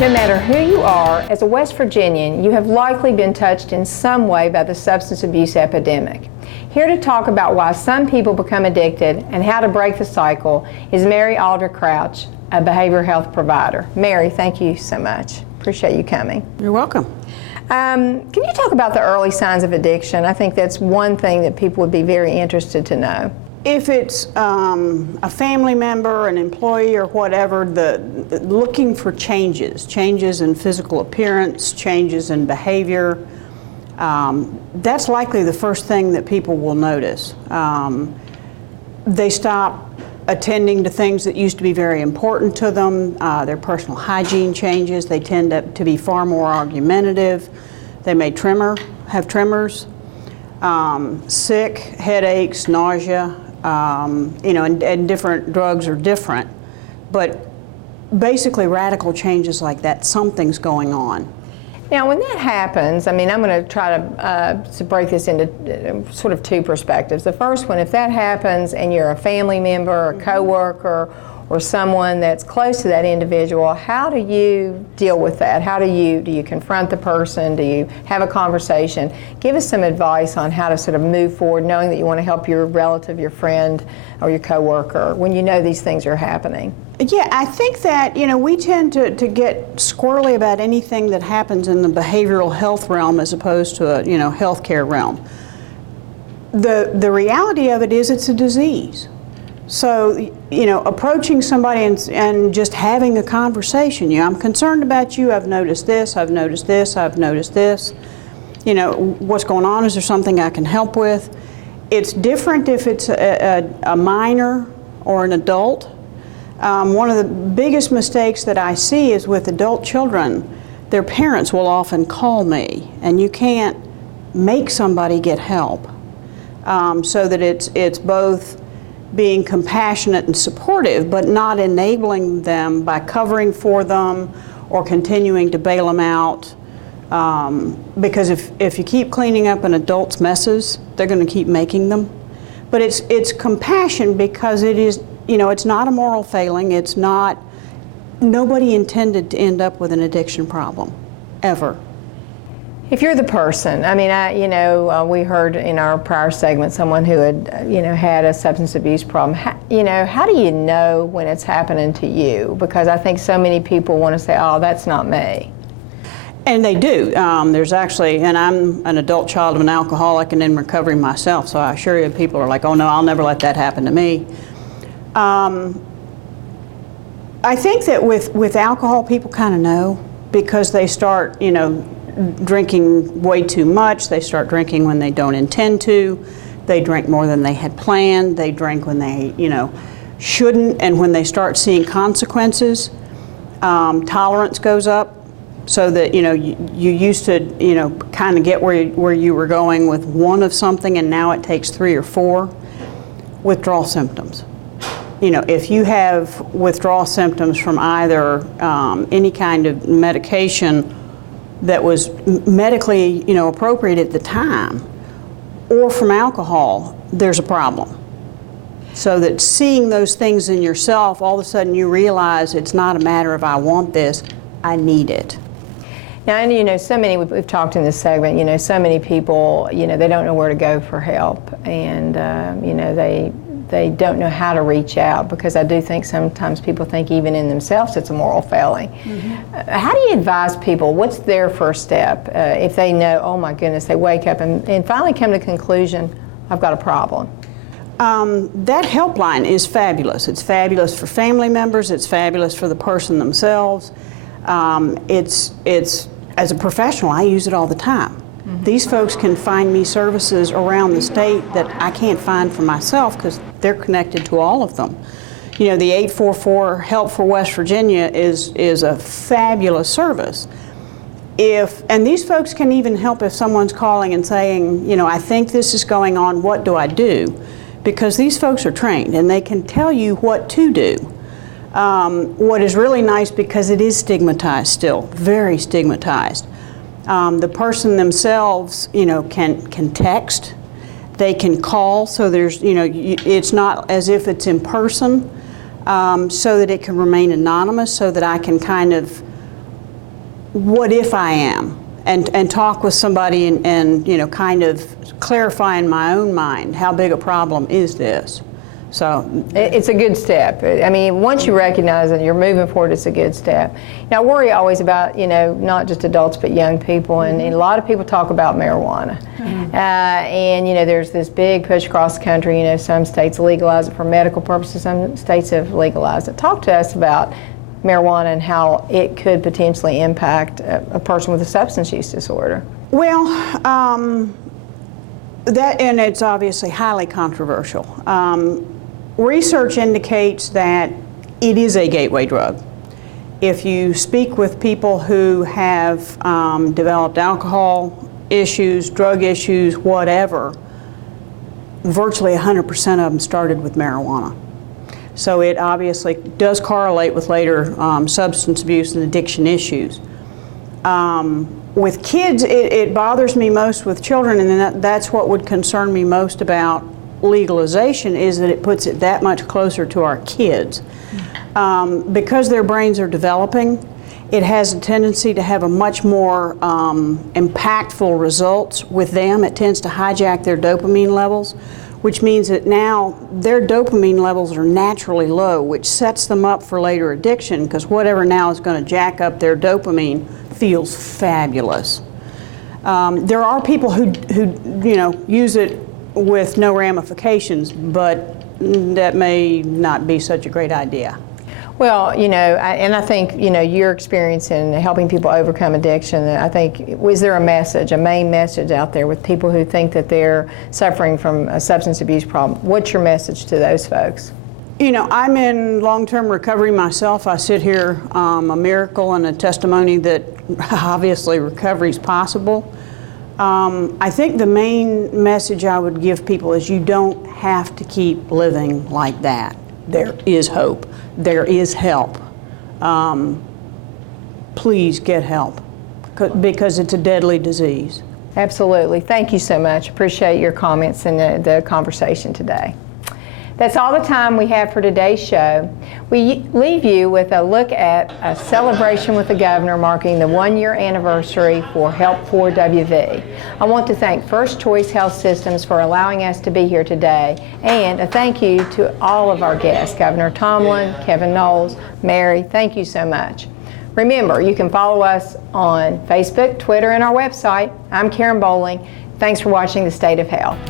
No matter who you are, as a West Virginian, you have likely been touched in some way by the substance abuse epidemic. Here to talk about why some people become addicted and how to break the cycle is Mary Aldred-Crouch, a behavioral health provider. Mary, thank you so much. Appreciate you coming. You're welcome. Can you talk about the early signs of addiction? I think that's one thing that people would be very interested to know. If it's a family member, an employee, or whatever, looking for changes in physical appearance, changes in behavior, that's likely the first thing that people will notice. They stop attending to things that used to be very important to them. Their personal hygiene changes. They tend to be far more argumentative. They may have tremors, sick, headaches, nausea. And different drugs are different, but basically radical changes like that, something's going on. Now, when that happens, I'm going to try to break this into sort of two perspectives. The first one, if that happens and you're a family member, a coworker, or someone that's close to that individual, how do you deal with that? Do you confront the person? Do you have a conversation? Give us some advice on how to sort of move forward, knowing that you want to help your relative, your friend, or your coworker when you know these things are happening. Yeah, I think that, we tend to get squirrely about anything that happens in the behavioral health realm as opposed to a, healthcare realm. The reality of it is it's a disease. So, approaching somebody and just having a conversation, I'm concerned about you, I've noticed this, I've noticed this, I've noticed this. What's going on? Is there something I can help with? It's different if it's a minor or an adult. One of the biggest mistakes that I see is with adult children, their parents will often call me, and you can't make somebody get help. So that it's both being compassionate and supportive, but not enabling them by covering for them or continuing to bail them out. Because if you keep cleaning up an adult's messes, they're going to keep making them. But it's compassion because it is, it's not a moral failing. Nobody intended to end up with an addiction problem, ever. If you're the person, we heard in our prior segment someone who had, had a substance abuse problem. How do you know when it's happening to you? Because I think so many people want to say, oh, that's not me. And they do. There's actually, and I'm an adult child of an alcoholic and in recovery myself, so I assure you people are like, oh no, I'll never let that happen to me. I think that with alcohol, people kind of know because they start, drinking way too much. They start drinking when they don't intend to. They drink more than they had planned. They drink when they, shouldn't. And when they start seeing consequences, tolerance goes up so that, you used to, kind of get where you were going with one of something, and now it takes 3 or 4. Withdrawal symptoms. If you have withdrawal symptoms from either any kind of medication that was medically, appropriate at the time, or from alcohol, there's a problem. So that seeing those things in yourself, all of a sudden you realize it's not a matter of I want this, I need it. Now, and so many, we've talked in this segment, so many people, they don't know where to go for help, and, they don't know how to reach out, because I do think sometimes people think even in themselves it's a moral failing. Mm-hmm. How do you advise people? What's their first step if they know, oh my goodness, they wake up and finally come to the conclusion, I've got a problem? That helpline is fabulous. It's fabulous for family members. It's fabulous for the person themselves. It's as a professional, I use it all the time. Mm-hmm. These folks can find me services around the state that I can't find for myself because they're connected to all of them. The 844 Help for West Virginia is a fabulous service. And these folks can even help if someone's calling and saying, I think this is going on, what do I do? Because these folks are trained and they can tell you what to do. What is really nice, because it is stigmatized still, very stigmatized. The person themselves, can text, they can call, so there's, it's not as if it's in person, so that it can remain anonymous, so that I can kind of what if I am? And talk with somebody and you know, kind of clarify in my own mind, how big a problem is this? So it's a good step. I mean, once you recognize that you're moving forward, it's a good step. Now, I worry always about, you know, not just adults but young people, and a lot of people talk about marijuana. And you know, there's this big push across the country. You know, some states legalize it for medical purposes, some states have legalized it. Talk to us about marijuana and how it could potentially impact a person with a substance use disorder. Well, that, and it's obviously highly controversial. Research indicates that it is a gateway drug. If you speak with people who have developed alcohol issues, drug issues, whatever, virtually 100% of them started with marijuana. So it obviously does correlate with later substance abuse and addiction issues. With kids, it bothers me most with children, and that's what would concern me most about legalization, is that it puts it that much closer to our kids. Because their brains are developing, it has a tendency to have a much more impactful results with them. It tends to hijack their dopamine levels, which means that now their dopamine levels are naturally low, which sets them up for later addiction, because whatever now is going to jack up their dopamine feels fabulous. There are people who you know, use it with no ramifications, but that may not be such a great idea. Well, you know, I think, you know, your experience in helping people overcome addiction, I think, is there a message, a main message out there with people who think that they're suffering from a substance abuse problem? What's your message to those folks? You know, I'm in long-term recovery myself. I sit here, a miracle and a testimony that obviously recovery is possible. I think the main message I would give people is you don't have to keep living like that. There is hope. There is help. Please get help, because it's a deadly disease. Absolutely. Thank you so much. Appreciate your comments and the conversation today. That's all the time we have for today's show. We leave you with a look at a celebration with the governor marking the one-year anniversary for Help for WV. I want to thank First Choice Health Systems for allowing us to be here today, and a thank you to all of our guests, Governor Tomlin, Kevin Knowles, Mary. Thank you so much. Remember, you can follow us on Facebook, Twitter, and our website. I'm Karen Bowling. Thanks for watching The State of Health.